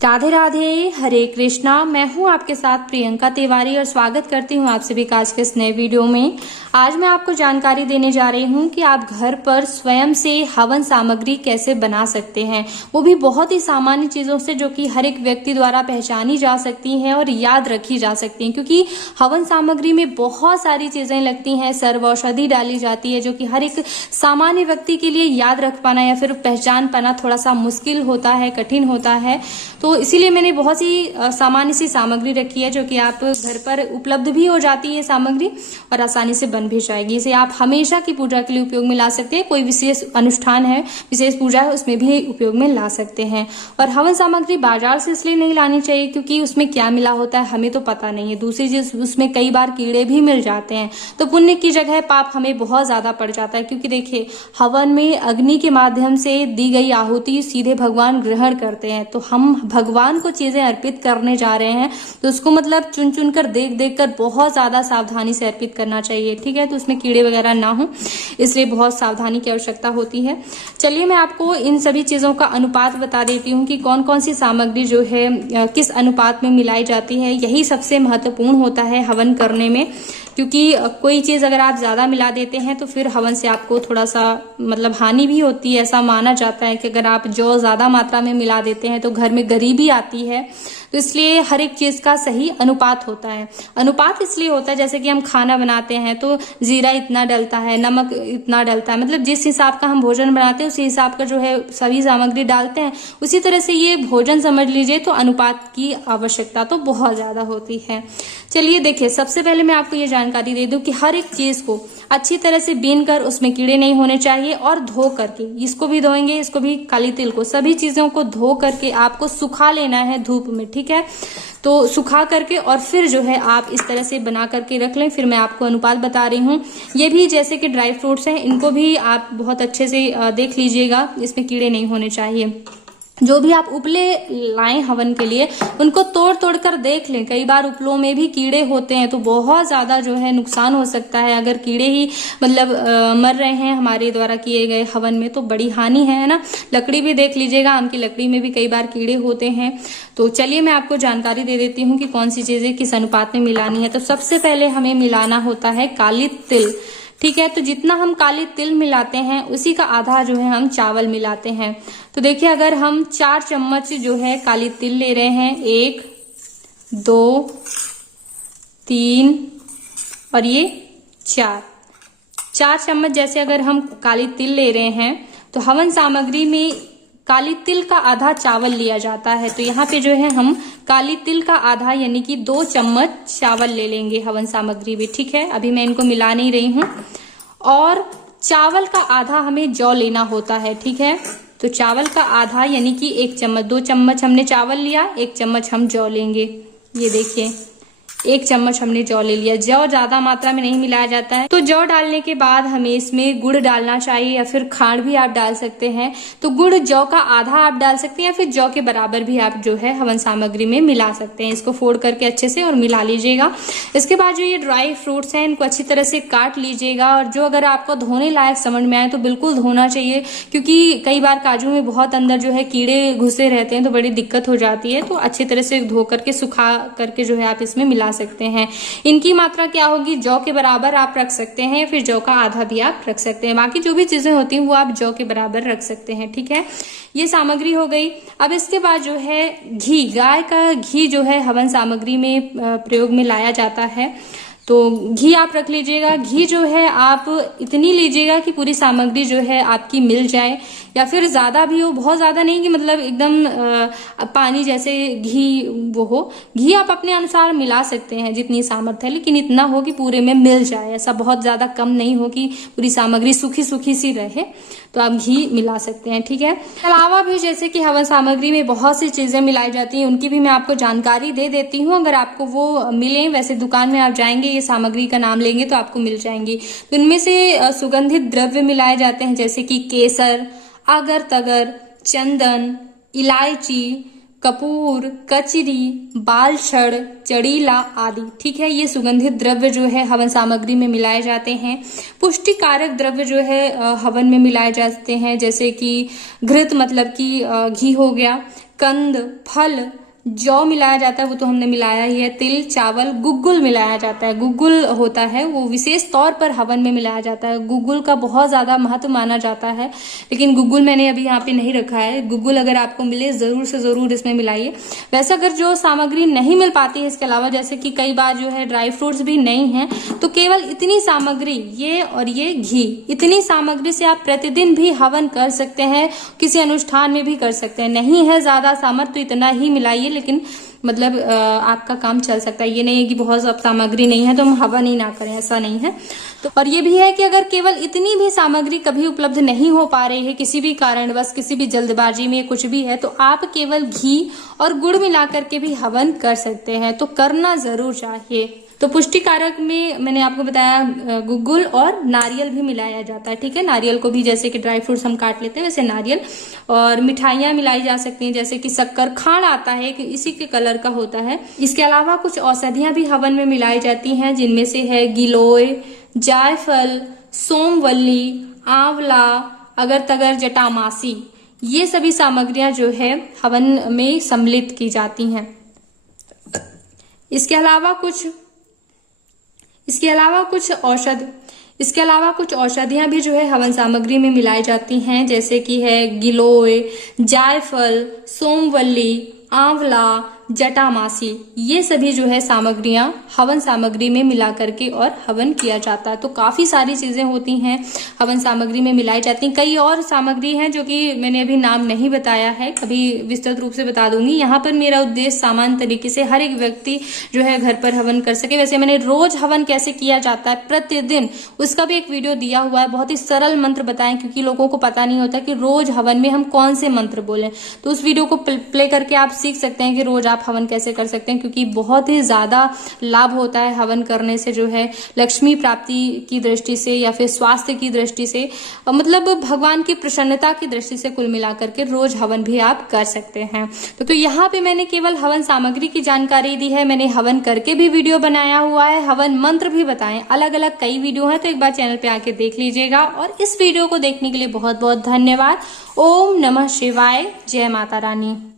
राधे राधे, हरे कृष्णा। मैं हूं आपके साथ प्रियंका तिवारी और स्वागत करती हूं आप सभी का आज के इस नए वीडियो में। आज मैं आपको जानकारी देने जा रही हूं कि आप घर पर स्वयं से हवन सामग्री कैसे बना सकते हैं, वो भी बहुत ही सामान्य चीजों से जो कि हर एक व्यक्ति द्वारा पहचानी जा सकती हैं और याद रखी जा सकती हैं। क्योंकि हवन सामग्री में बहुत सारी चीजें लगती हैं, सर्व औषधि डाली जाती है जो कि हर एक सामान्य व्यक्ति के लिए याद रख पाना या फिर पहचान पाना थोड़ा सा मुश्किल होता है, कठिन होता है। तो इसीलिए मैंने बहुत सी सामान्य सी सामग्री रखी है जो कि आप घर पर उपलब्ध भी हो जाती है सामग्री और आसानी से बन भी जाएगी। इसे आप हमेशा की पूजा के लिए उपयोग में ला सकते हैं। कोई विशेष अनुष्ठान है, विशेष पूजा है, उसमें भी उपयोग में ला सकते हैं। और हवन सामग्री बाजार से इसलिए नहीं लानी चाहिए क्योंकि उसमें क्या मिला होता है हमें तो पता नहीं है। दूसरी चीज, उसमें कई बार कीड़े भी मिल जाते हैं, तो पुण्य की जगह पाप हमें बहुत ज्यादा पड़ जाता है। क्योंकि देखिए, हवन में अग्नि के माध्यम से दी गई आहुति सीधे भगवान ग्रहण करते हैं। तो हम भगवान को चीजें अर्पित करने जा रहे हैं तो उसको मतलब चुन चुन कर, देख देख कर बहुत ज्यादा सावधानी से अर्पित करना चाहिए। ठीक है, तो उसमें कीड़े वगैरह ना हो, इसलिए बहुत सावधानी की आवश्यकता होती है। चलिए मैं आपको इन सभी चीजों का अनुपात बता देती हूँ कि कौन कौन सी सामग्री जो है किस अनुपात में मिलाई जाती है। यही सबसे महत्वपूर्ण होता है हवन करने में, क्योंकि कोई चीज अगर आप ज्यादा मिला देते हैं तो फिर हवन से आपको थोड़ा सा मतलब हानि भी होती है। ऐसा माना जाता है कि अगर आप जौ ज्यादा मात्रा में मिला देते हैं तो घर में गरीबी आती है। तो इसलिए हर एक चीज का सही अनुपात होता है। अनुपात इसलिए होता है जैसे कि हम खाना बनाते हैं तो जीरा इतना डलता है, नमक इतना डलता है, मतलब जिस हिसाब का हम भोजन बनाते हैं उसी हिसाब का जो है सभी सामग्री डालते हैं। उसी तरह से ये भोजन समझ लीजिए, तो अनुपात की आवश्यकता तो बहुत ज्यादा होती है। चलिए देखिए, सबसे पहले मैं आपको ये जानकारी दे दूं कि हर एक चीज को अच्छी तरह से बीन कर उसमें कीड़े नहीं होने चाहिए और धो करके, इसको भी धोएंगे, इसको भी, काली तिल को, सभी चीजों को धो करके आपको सुखा लेना है धूप में। ठीक है, तो सुखा करके और फिर जो है आप इस तरह से बना करके रख लें। फिर मैं आपको अनुपात बता रही हूँ। ये भी जैसे कि ड्राई फ्रूट्स हैं, इनको भी आप बहुत अच्छे से देख लीजिएगा, इसमें कीड़े नहीं होने चाहिए। जो भी आप उपले लाएं हवन के लिए, उनको तोड़ तोड़ कर देख लें। कई बार उपलों में भी कीड़े होते हैं तो बहुत ज्यादा जो है नुकसान हो सकता है। अगर कीड़े ही मतलब मर रहे हैं हमारे द्वारा किए गए हवन में तो बड़ी हानि है ना। लकड़ी भी देख लीजिएगा, आम की लकड़ी में भी कई बार कीड़े होते हैं। तो चलिए मैं आपको जानकारी दे देती हूँ कि कौन सी चीजें किस अनुपात में मिलानी है। तो सबसे पहले हमें मिलाना होता है काली तिल। ठीक है, तो जितना हम काली तिल मिलाते हैं उसी का आधा जो है हम चावल मिलाते हैं। तो देखिए, अगर हम 4 चम्मच जो है काली तिल ले रहे हैं, 1 2 3 और ये 4 चम्मच जैसे अगर हम काली तिल ले रहे हैं तो हवन सामग्री में काली तिल का आधा चावल लिया जाता है। तो यहाँ पे जो है हम काली तिल का आधा यानी कि 2 चम्मच चावल ले लेंगे हवन सामग्री भी। ठीक है, अभी मैं इनको मिला नहीं रही हूँ। और चावल का आधा हमें जौ लेना होता है। ठीक है, तो चावल का आधा यानी कि 1 चम्मच, 2 चम्मच हमने चावल लिया, 1 चम्मच हम जौ लेंगे। ये देखिए, 1 चम्मच हमने जौ ले लिया। जौ ज्यादा मात्रा में नहीं मिलाया जाता है। तो जौ डालने के बाद हमें इसमें गुड़ डालना चाहिए या फिर खांड भी आप डाल सकते हैं। तो गुड़ जौ का आधा आप डाल सकते हैं या फिर जौ के बराबर भी आप जो है हवन सामग्री में मिला सकते हैं। इसको फोड़ करके अच्छे से और मिला लीजिएगा। इसके बाद जो ये ड्राई फ्रूट्स हैं इनको अच्छी तरह से काट लीजिएगा। और जो अगर आपको धोने लायक समझ में आए तो बिल्कुल धोना चाहिए, क्योंकि कई बार काजू में बहुत अंदर जो है कीड़े घुसे रहते हैं तो बड़ी दिक्कत हो जाती है। तो अच्छी तरह से धो करके सुखा करके जो है आप इसमें मिला सकते हैं। इनकी मात्रा क्या होगी, जौ के बराबर आप रख सकते हैं, फिर जौ का आधा भी आप रख सकते हैं। बाकी जो भी चीजें होती हैं वो आप जौ के बराबर रख सकते हैं। ठीक है, ये सामग्री हो गई। अब इसके बाद जो है घी, गाय का घी जो है हवन सामग्री में प्रयोग में लाया जाता है। तो घी आप रख लीजिएगा। घी जो है आप इतनी लीजिएगा कि पूरी सामग्री जो है आपकी मिल जाए, या फिर ज्यादा भी हो, बहुत ज्यादा नहीं कि मतलब एकदम पानी जैसे घी वो हो। घी आप अपने अनुसार मिला सकते हैं जितनी सामर्थ्य है, लेकिन इतना हो कि पूरे में मिल जाए। ऐसा बहुत ज्यादा कम नहीं हो कि पूरी सामग्री सूखी सूखी सी रहे, तो आप घी मिला सकते हैं। ठीक है, अलावा भी जैसे कि हवन सामग्री में बहुत सी चीजें मिलाई जाती हैं, उनकी भी मैं आपको जानकारी दे देती हूँ। अगर आपको वो मिले, वैसे दुकान में आप जाएंगे, ये सामग्री का नाम लेंगे तो आपको मिल जाएंगी। तो इनमें से सुगंधित द्रव्य मिलाए जाते हैं जैसे कि केसर, अगर तगर, चंदन, इलायची, कपूर, कचरी, बालछड़, चड़ीला आदि। ठीक है, ये सुगंधित द्रव्य जो है हवन सामग्री में मिलाए जाते हैं। पुष्टिकारक द्रव्य जो है हवन में मिलाए जाते हैं, जैसे कि घृत मतलब कि घी हो गया, कंद, फल, जौ मिलाया जाता है, वो तो हमने मिलाया ही है, तिल, चावल, गुग्गुल मिलाया जाता है। गुग्गुल होता है वो विशेष तौर पर हवन में मिलाया जाता है। गुग्गुल का बहुत ज्यादा महत्व माना जाता है, लेकिन गुग्गुल मैंने अभी यहाँ पे नहीं रखा है। गुग्गुल अगर आपको मिले जरूर से जरूर इसमें मिलाइए। वैसे अगर जो सामग्री नहीं मिल पाती है इसके अलावा, जैसे कि कई बार जो है ड्राई फ्रूट्स भी नहीं है, तो केवल इतनी सामग्री, ये और ये घी, इतनी सामग्री से आप प्रतिदिन भी हवन कर सकते हैं, किसी अनुष्ठान में भी कर सकते हैं। नहीं है ज्यादा सामर्थ्य तो इतना ही मिलाइए, लेकिन मतलब आपका काम चल सकता है। ये नहीं है कि बहुत सब सामग्री नहीं है तो हम हवन ही ना करें, ऐसा नहीं है। तो और ये भी है कि अगर केवल इतनी भी सामग्री कभी उपलब्ध नहीं हो पा रही है किसी भी कारणवश, किसी भी जल्दबाजी में कुछ भी है, तो आप केवल घी और गुड़ मिला करके भी हवन कर सकते हैं। तो करना जरूर चाहिए। तो पुष्टिकारक में मैंने आपको बताया गुग्गुल और नारियल भी मिलाया जाता है। ठीक है, नारियल को भी जैसे कि ड्राई फ्रूट्स हम काट लेते हैं वैसे नारियल, और मिठाइयां मिलाई जा सकती हैं, जैसे कि शक्कर, खांड आता है कि इसी के कलर का होता है। इसके अलावा कुछ औषधियां भी हवन में मिलाई जाती हैं, जिनमें से है गिलोय, जायफल, सोमवल्ली, आंवला, अगर तगर, जटामासी। ये सभी सामग्रियां जो है हवन में सम्मिलित की जाती हैं। इसके अलावा कुछ औषधियां भी जो है हवन सामग्री में मिलाई जाती हैं, जैसे कि है गिलोय, जायफल, सोमवल्ली, आंवला, जटामासी। ये सभी जो है सामग्रियां हवन सामग्री में मिला करके और हवन किया जाता है। तो काफी सारी चीजें होती हैं हवन सामग्री में मिलाई जाती हैं। कई और सामग्री हैं जो कि मैंने अभी नाम नहीं बताया है, कभी विस्तृत रूप से बता दूंगी। यहाँ पर मेरा उद्देश्य सामान्य तरीके से हर एक व्यक्ति जो है घर पर हवन कर सके। वैसे मैंने रोज हवन कैसे किया जाता है प्रतिदिन, उसका भी एक वीडियो दिया हुआ है। बहुत ही सरल मंत्र बताएं, क्योंकि लोगों को पता नहीं होता कि रोज हवन में हम कौन से मंत्र बोलें। तो उस वीडियो को प्ले करके आप सीख सकते हैं कि रोज आप हवन कैसे कर सकते हैं, क्योंकि बहुत ही ज्यादा लाभ होता है हवन करने से, जो है लक्ष्मी प्राप्ति की दृष्टि से या फिर स्वास्थ्य की दृष्टि से, मतलब भगवान की प्रसन्नता की दृष्टि से कुल मिलाकर के रोज हवन भी आप कर सकते हैं। तो यहाँ पे मैंने केवल हवन सामग्री की जानकारी दी है, मैंने हवन करके भी वीडियो बनाया हुआ है, हवन मंत्र भी बताएं, अलग अलग कई वीडियो है, तो एक बार चैनल पे आके देख लीजिएगा। और इस वीडियो को देखने के लिए बहुत बहुत धन्यवाद। ओम नमः शिवाय, जय माता रानी।